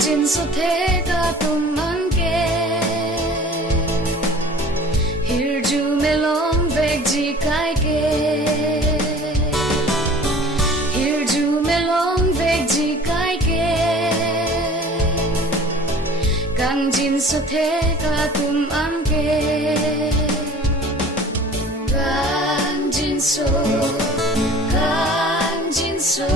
Kangjinso theka tum anke Hirju melong vegji kai ke Hirju melong vegji kai ke Kangjinso theka tum anke Kangjinso Kangjinso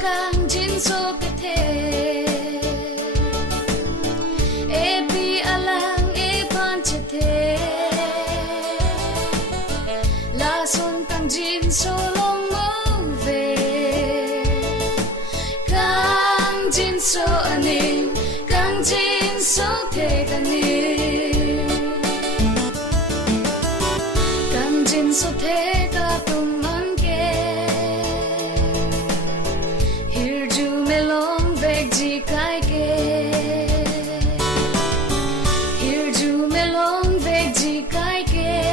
Kangjinso kethe epi alang e panchethe la son Kangjinso long move Kangjinso ani Kangjinso thekani Kangjinso theka tum kai ke Hirju melong vegji kai ke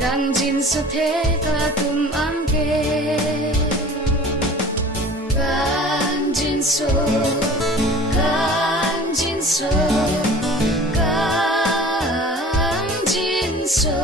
Kangjinso theka tum anke Kangjinso Kangjinso Kangjinso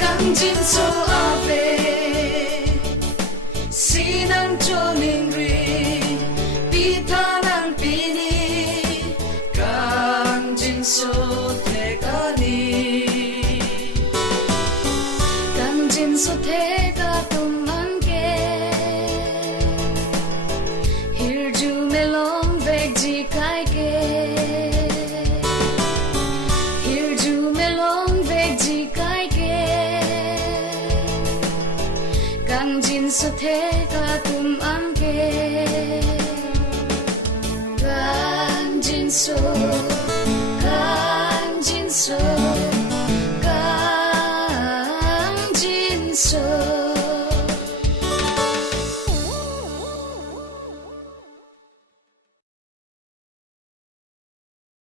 Kangjinso ave sinang choning ri pitanang pini Kangjinso thekani Kangjinso theka tum anke Hirju melong vegji kai ke Hirju melong vegji kai ke Kangjinso theka tum anke Kangjinso